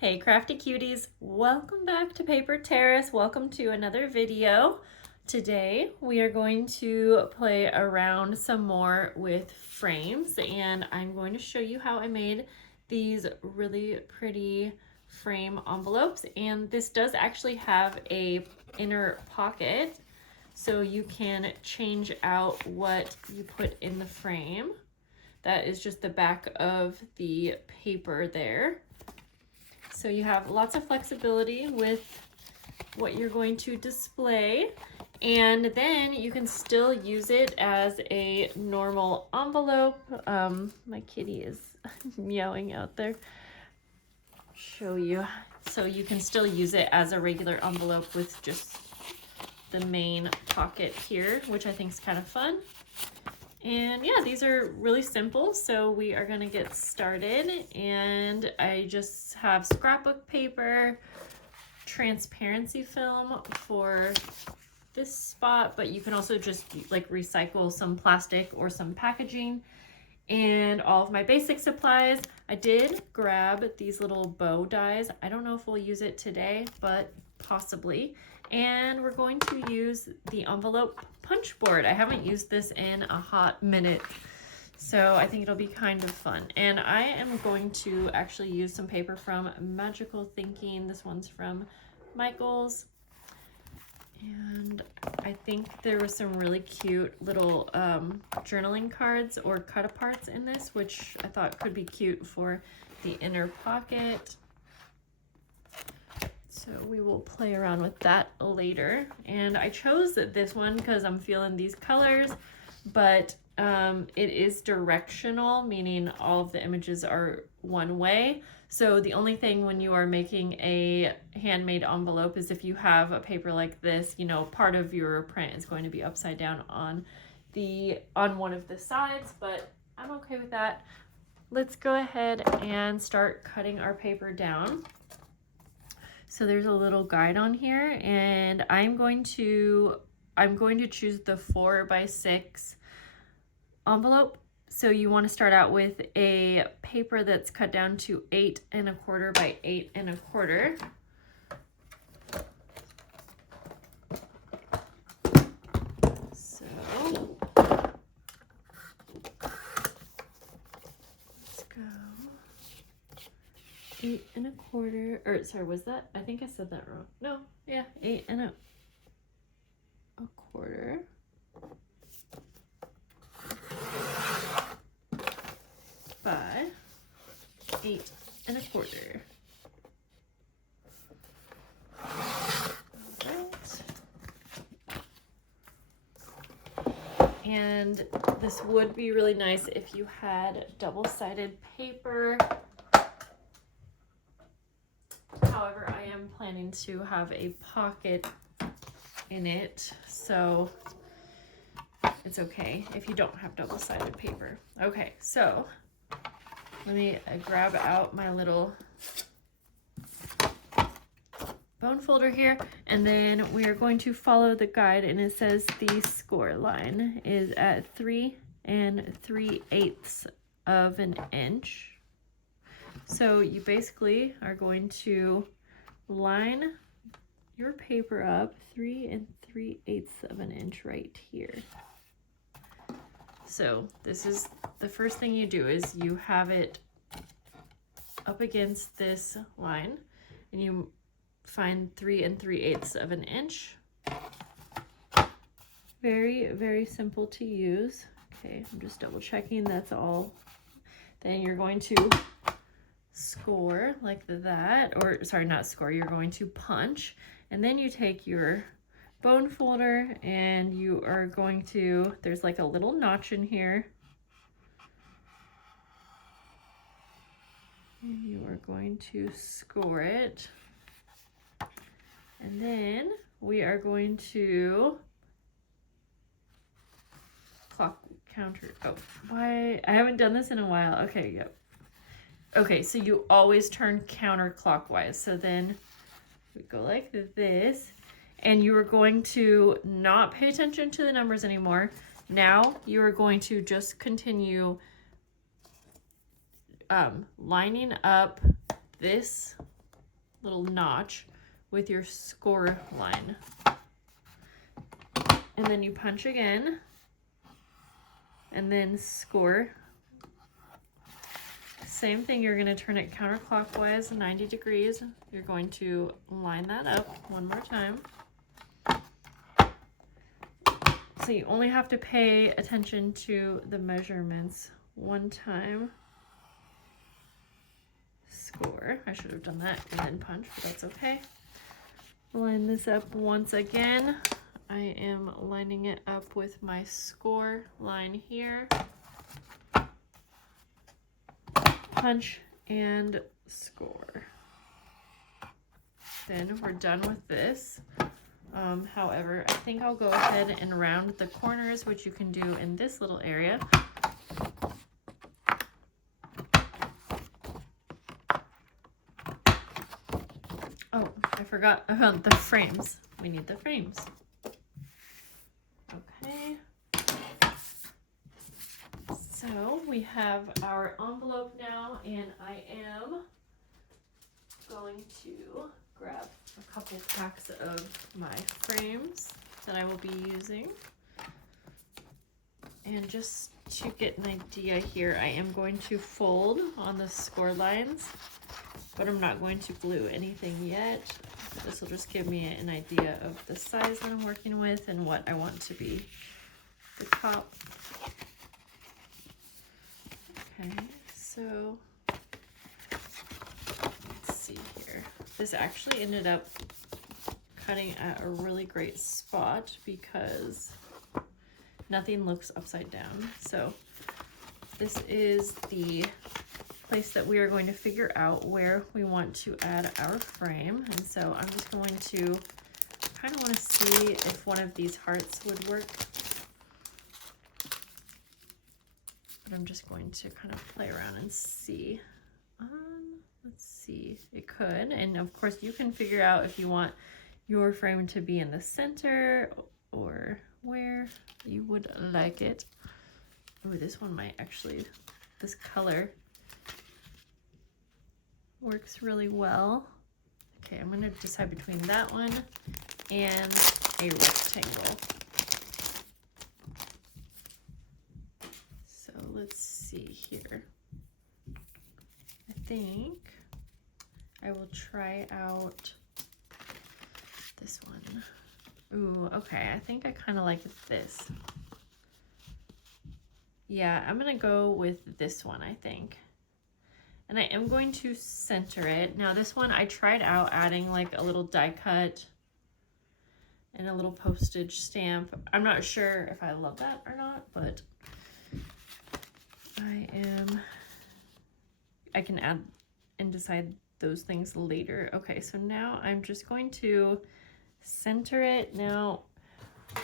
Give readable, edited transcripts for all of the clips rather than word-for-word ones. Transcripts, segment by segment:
Hey crafty cuties, welcome back to Paper Terrace. Welcome to another video. Today we are going to play around some more with frames, and I'm going to show you how I made these really pretty frame envelopes. And this does actually have a inner pocket, so you can change out what you put in the frame. That is just the back of the paper there. So you have lots of flexibility with what you're going to display, and then you can still use it as a normal envelope. My kitty is meowing out there. I'll show you. So you can still use it as a regular envelope with just the main pocket here, which I think is kind of fun. And yeah, these are really simple, so we are gonna get started. And I just have scrapbook paper, transparency film for this spot, but you can also just like recycle some plastic or some packaging, and all of my basic supplies. I did grab these little bow dies. I don't know if we'll use it today, but possibly. And we're going to use the envelope punch board. I haven't used this in a hot minute, so I think it'll be kind of fun. And I am going to actually use some paper from Magical Thinking. This one's from Michael's. And I think there were some really cute little journaling cards or cut aparts in this, which I thought could be cute for the inner pocket. So we will play around with that later. And I chose this one because I'm feeling these colors, but it is directional, meaning all of the images are one way. So the only thing when you are making a handmade envelope is if you have a paper like this, you know, part of your print is going to be upside down on one of the sides, but I'm okay with that. Let's go ahead and start cutting our paper down. So there's a little guide on here, and I'm going to choose the 4x6 envelope. So you want to start out with a paper that's cut down to 8 1/4 by 8 1/4. So let's go 8 1/4, or sorry, was that? I think I said that wrong. No, yeah, 8 1/4 by 8 1/4. Alright. And this would be really nice if you had double-sided paper. However, I am planning to have a pocket in it, so it's okay if you don't have double-sided paper. Okay, so let me grab out my little bone folder here, and then we are going to follow the guide, and it says the score line is at 3 3/8 of an inch. So you basically are going to line your paper up 3 3/8 of an inch right here. So this is the first thing you do, is you have it up against this line, and you find 3 3/8 of an inch. Very, very simple to use. Okay, I'm just double checking that's all. Then you're going to score like that, or sorry, not score, you're going to punch, and then you take your bone folder and you are going to, there's like a little notch in here, and you are going to score it, and then we are going to clock counter. Oh, why I haven't done this in a while. Okay, yep. Okay, so you always turn counterclockwise. So then we go like this, and you are going to not pay attention to the numbers anymore. Now you are going to just continue lining up this little notch with your score line. And then you punch again, and then score. Same thing, you're gonna turn it counterclockwise 90 degrees. You're going to line that up one more time. So you only have to pay attention to the measurements one time. Score. I should have done that and then punch, but that's okay. Line this up once again. I am lining it up with my score line here. Punch and score. Then we're done with this. However, I think I'll go ahead and round the corners, which you can do in this little area. Oh, I forgot about the frames. We need the frames. Okay. So we have our envelope now, and I am going to grab a couple packs of my frames that I will be using. And just to get an idea here, I am going to fold on the score lines, but I'm not going to glue anything yet. This will just give me an idea of the size that I'm working with and what I want to be the top. Okay, so let's see here. This actually ended up cutting at a really great spot because nothing looks upside down. So this is the place that we are going to figure out where we want to add our frame. And so I'm just going to kind of want to see if one of these hearts would work. But I'm just going to kind of play around and see. Let's see, it could. And of course you can figure out if you want your frame to be in the center or where you would like it. Oh, this one might actually, this color works really well. Okay, I'm gonna decide between that one and a rectangle. So let's see here. I think I will try out this one. Ooh, okay, I think I kind of like this. Yeah, I'm gonna go with this one, I think. And I am going to center it. Now this one I tried out adding like a little die cut and a little postage stamp. I'm not sure if I love that or not, but I can add and decide those things later. Okay, so now I'm just going to center it. Now,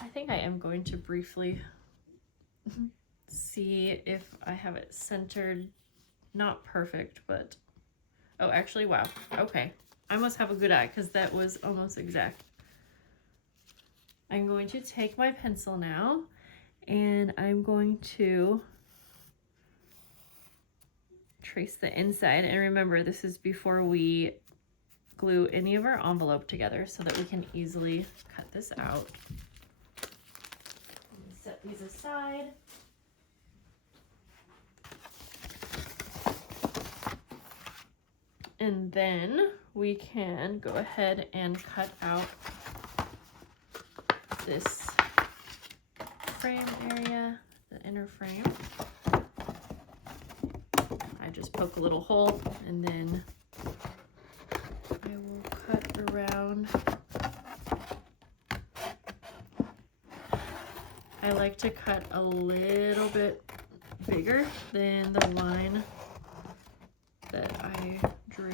I think I am going to briefly see if I have it centered. Not perfect, but oh, actually, wow. Okay, I must have a good eye because that was almost exact. I'm going to take my pencil now and I'm going to trace the inside. And remember, this is before we glue any of our envelope together so that we can easily cut this out. Set these aside. And then we can go ahead and cut out this frame area, the inner frame. I just poke a little hole and then I will cut around. I like to cut a little bit bigger than the line that I drew.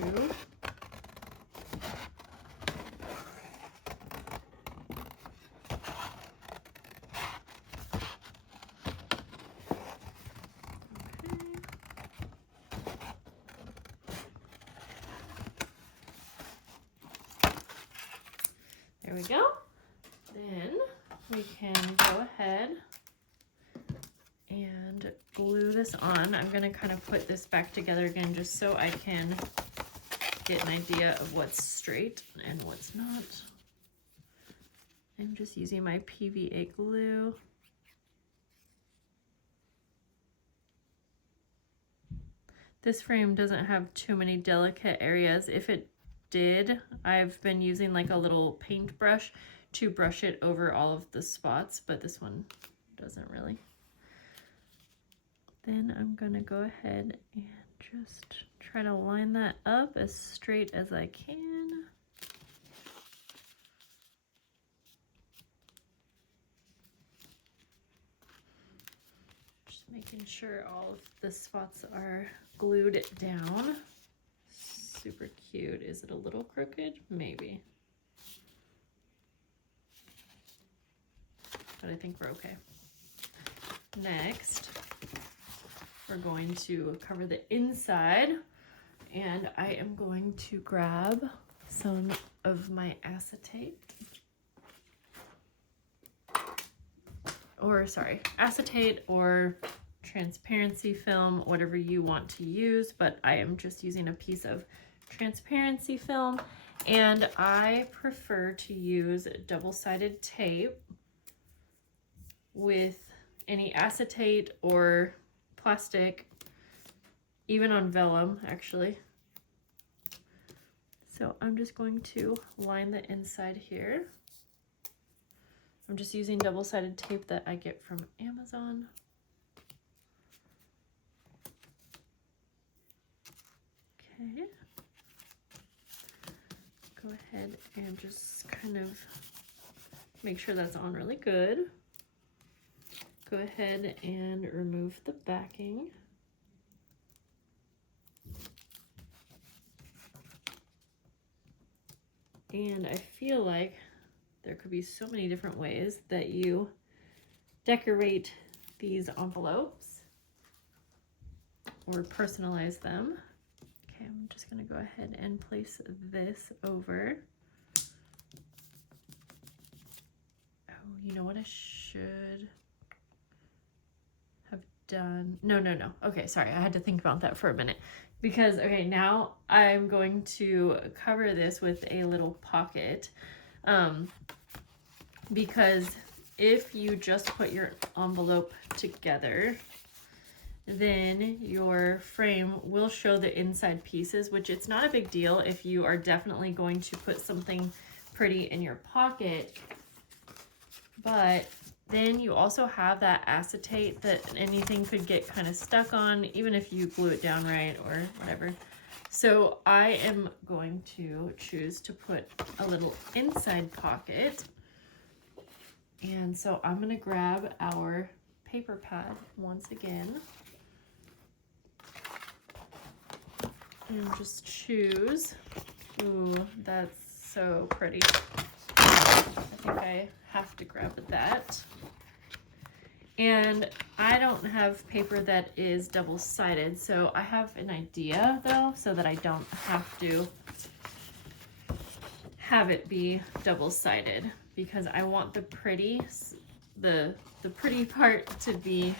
There we go. Then we can go ahead and glue this on. I'm going to kind of put this back together again just so I can get an idea of what's straight and what's not. I'm just using my PVA glue. This frame doesn't have too many delicate areas. If it did, I've been using like a little paintbrush to brush it over all of the spots, but this one doesn't really. Then I'm gonna go ahead and just try to line that up as straight as I can. Just making sure all of the spots are glued down. Super cute. Is it a little crooked? Maybe. But I think we're okay. Next, we're going to cover the inside, and I am going to grab some of my acetate. Acetate or transparency film, whatever you want to use, but I am just using a piece of transparency film, and I prefer to use double-sided tape with any acetate or plastic, even on vellum actually. So I'm just going to line the inside here. I'm just using double-sided tape that I get from Amazon. Okay. Go ahead and just kind of make sure that's on really good. Go ahead and remove the backing. And I feel like there could be so many different ways that you decorate these envelopes or personalize them. Okay, I'm just gonna go ahead and place this over. Oh, you know what I should have done? No. Okay, sorry, I had to think about that for a minute. Because, okay, now I'm going to cover this with a little pocket. Because if you just put your envelope together, then your frame will show the inside pieces, which it's not a big deal if you are definitely going to put something pretty in your pocket. But then you also have that acetate that anything could get kind of stuck on, even if you glue it down right or whatever. So I am going to choose to put a little inside pocket. And so I'm going to grab our paper pad once again and just choose. Ooh, that's so pretty. I think I have to grab that. And I don't have paper that is double-sided, so I have an idea though, so that I don't have to have it be double-sided, because I want the pretty part to be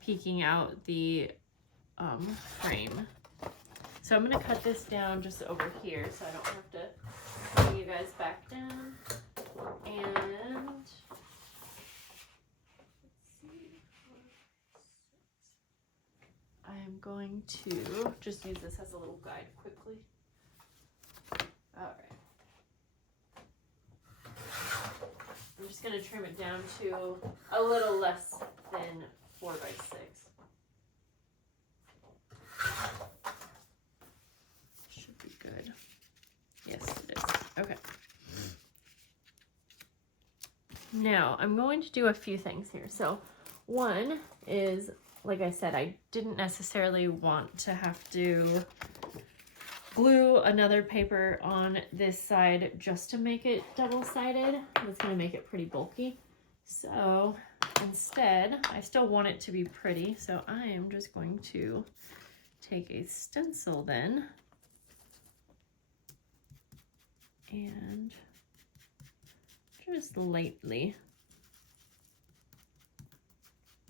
peeking out the frame. So I'm gonna cut this down just over here so I don't have to bring you guys back down. And let's see, I am going to just use this as a little guide quickly. All right. I'm just going to trim it down to a little less than 4 by 6. Should be good. Yes, it is. Okay. Now, I'm going to do a few things here. So, one is, like I said, I didn't necessarily want to have to glue another paper on this side just to make it double-sided. It's going to make it pretty bulky. So instead, I still want it to be pretty, so I am just going to take a stencil then and just lightly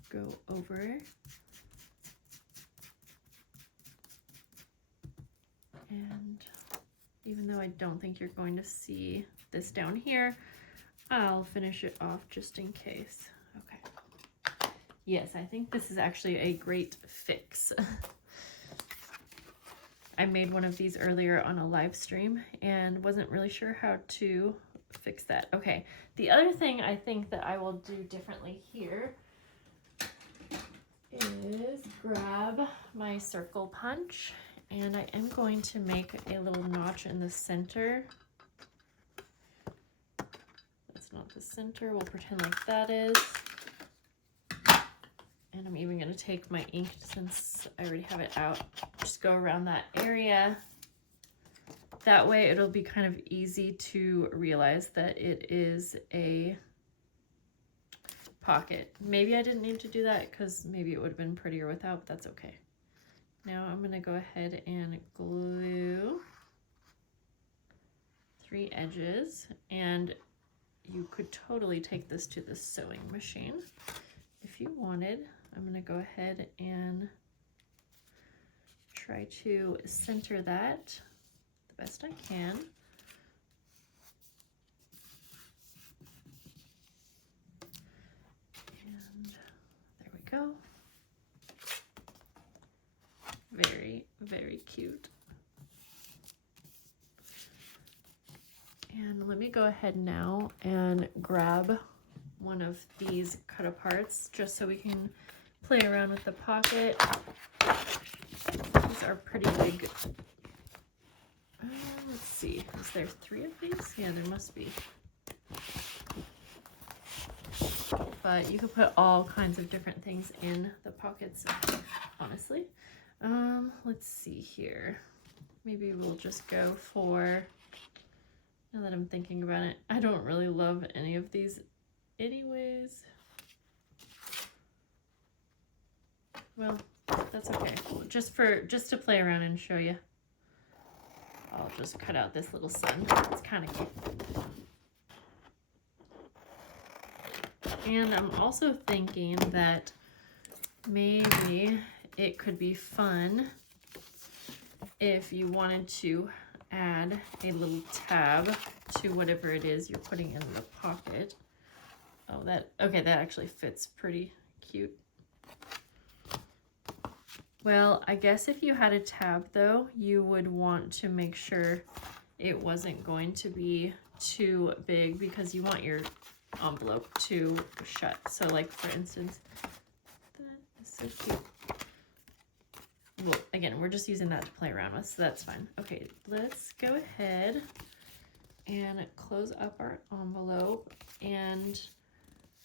go over and even though I don't think you're going to see this down here, I'll finish it off just in case. Okay. Yes, I think this is actually a great fix. I made one of these earlier on a live stream and wasn't really sure how to fix that. Okay, the other thing I think that I will do differently here is grab my circle punch, and I am going to make a little notch in the center. That's not the center, we'll pretend like that is. And I'm even going to take my ink, since I already have it out, just go around that area. That way it'll be kind of easy to realize that it is a pocket. Maybe I didn't need to do that because maybe it would have been prettier without, but that's okay. Now I'm going to go ahead and glue 3 edges, and you could totally take this to the sewing machine if you wanted. I'm going to go ahead and try to center that the best I can. And there we go. Very, very cute. And let me go ahead now and grab one of these cut aparts just so we can play around with the pocket. These are pretty big. Let's see, is there 3 of these? Yeah, there must be. But you could put all kinds of different things in the pockets, honestly. Let's see here. Maybe we'll just go for, now that I'm thinking about it, I don't really love any of these anyways. Well, that's okay. Just to play around and show you, I'll just cut out this little sun. It's kind of cute. And I'm also thinking that maybe it could be fun if you wanted to add a little tab to whatever it is you're putting in the pocket. Oh, okay, that actually fits pretty cute. Well, I guess if you had a tab though, you would want to make sure it wasn't going to be too big, because you want your envelope to shut. So like, for instance, that is so cute. Well, again, we're just using that to play around with, so that's fine. Okay, let's go ahead and close up our envelope. And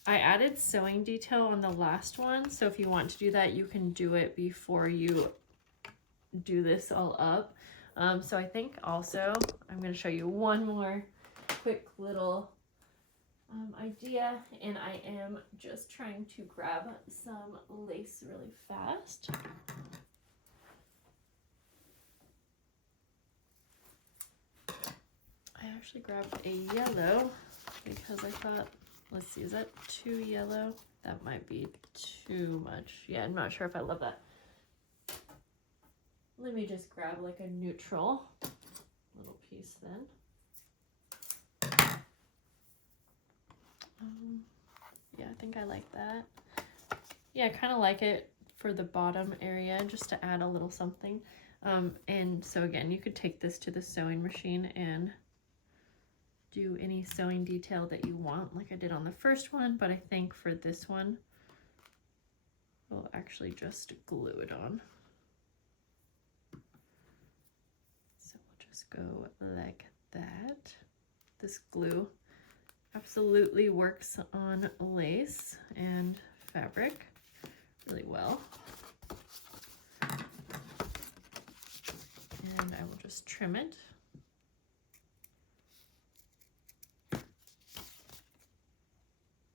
I added sewing detail on the last one, so if you want to do that, you can do it before you do this all up. So I think also I'm going to show you one more quick little idea, and I am just trying to grab some lace really fast. I actually grabbed a yellow because I thought, let's see, is that too yellow? That might be too much. Yeah, I'm not sure if I love that. Let me just grab like a neutral little piece then. Yeah, I think I like that. Yeah, I kind of like it for the bottom area, just to add a little something. And so again, you could take this to the sewing machine and do any sewing detail that you want, like I did on the first one, but I think for this one, we'll actually just glue it on. So we'll just go like that. This glue absolutely works on lace and fabric really well. And I will just trim it.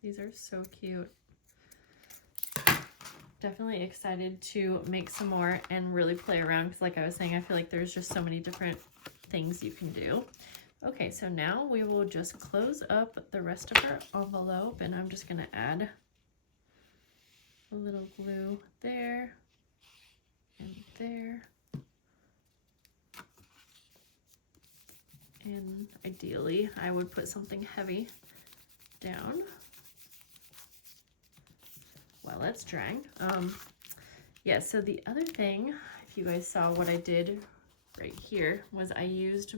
These are so cute. Definitely excited to make some more and really play around, because like I was saying, I feel like there's just so many different things you can do. Okay, so now we will just close up the rest of our envelope, and I'm just going to add a little glue there and there. And ideally, I would put something heavy down while it's drying. Yeah, so the other thing, if you guys saw what I did right here, was I used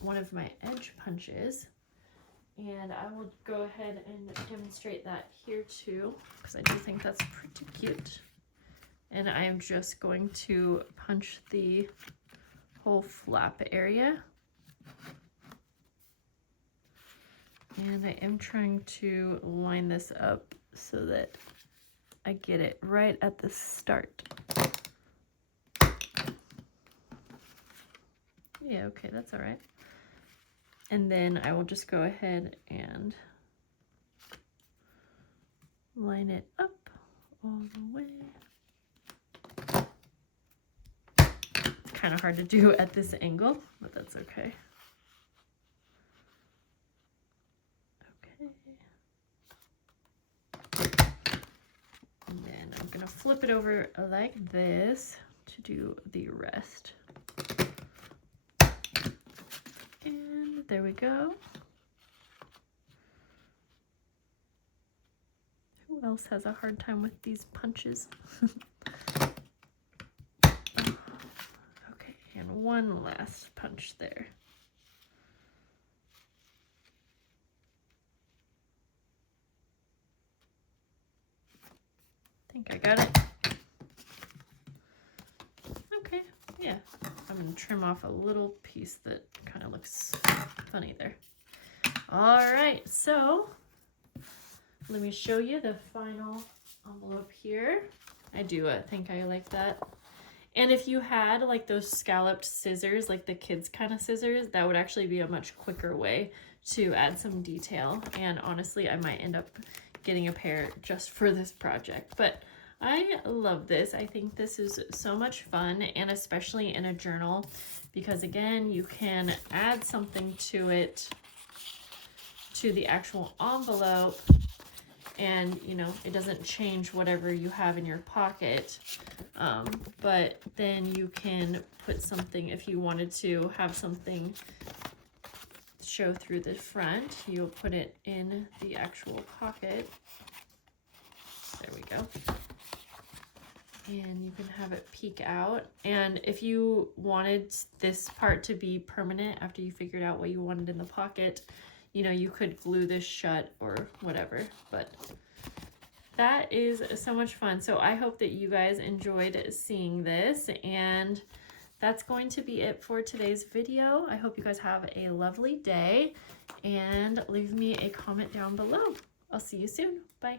one of my edge punches, and I will go ahead and demonstrate that here too, because I do think that's pretty cute. And I am just going to punch the whole flap area. And I am trying to line this up so that I get it right at the start. Yeah, okay, that's all right. And then I will just go ahead and line it up all the way. It's kind of hard to do at this angle, but that's okay. And then I'm gonna flip it over like this to do the rest. And there we go. Who else has a hard time with these punches? Okay, and one last punch there. I think I got it. Okay, yeah. I'm gonna trim off a little piece that kind of looks funny there. All right, so let me show you the final envelope here. I do think I like that. And if you had like those scalloped scissors, like the kids kind of scissors, that would actually be a much quicker way to add some detail. And honestly, I might end up getting a pair just for this project. But I love this. I think this is so much fun, and especially in a journal, because again, you can add something to it, to the actual envelope, and you know, it doesn't change whatever you have in your pocket, but then you can put something, if you wanted to have something show through the front, you'll put it in the actual pocket. There we go. And you can have it peek out. And if you wanted this part to be permanent after you figured out what you wanted in the pocket, you know, you could glue this shut or whatever. But that is so much fun. So I hope that you guys enjoyed seeing this, and that's going to be it for today's video. I hope you guys have a lovely day, and leave me a comment down below. I'll see you soon. Bye.